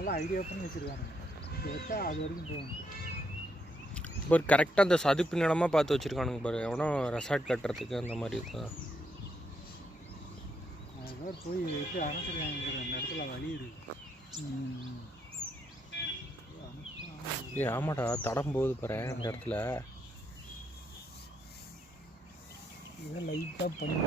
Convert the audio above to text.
நல்லா ஐடியா பண்ணி வச்சுருக்காங்க. வச்சா அது வரைக்கும் போகணும். ஒரு கரெக்டாக அந்த சதுப்பு நிலமாக பார்த்து வச்சுருக்கானுங்க பாரு. எவனோ ரெசார்ட் கட்டுறதுக்கு அந்த மாதிரி தான். அது போய் எப்படி அனுப்பிச்சிருக்காங்க அந்த இடத்துல வழி இருக்கு. ஆமாடா, தடம் போகுது பாரு அந்த இடத்துல. இதை லைட்டாக பண்ணி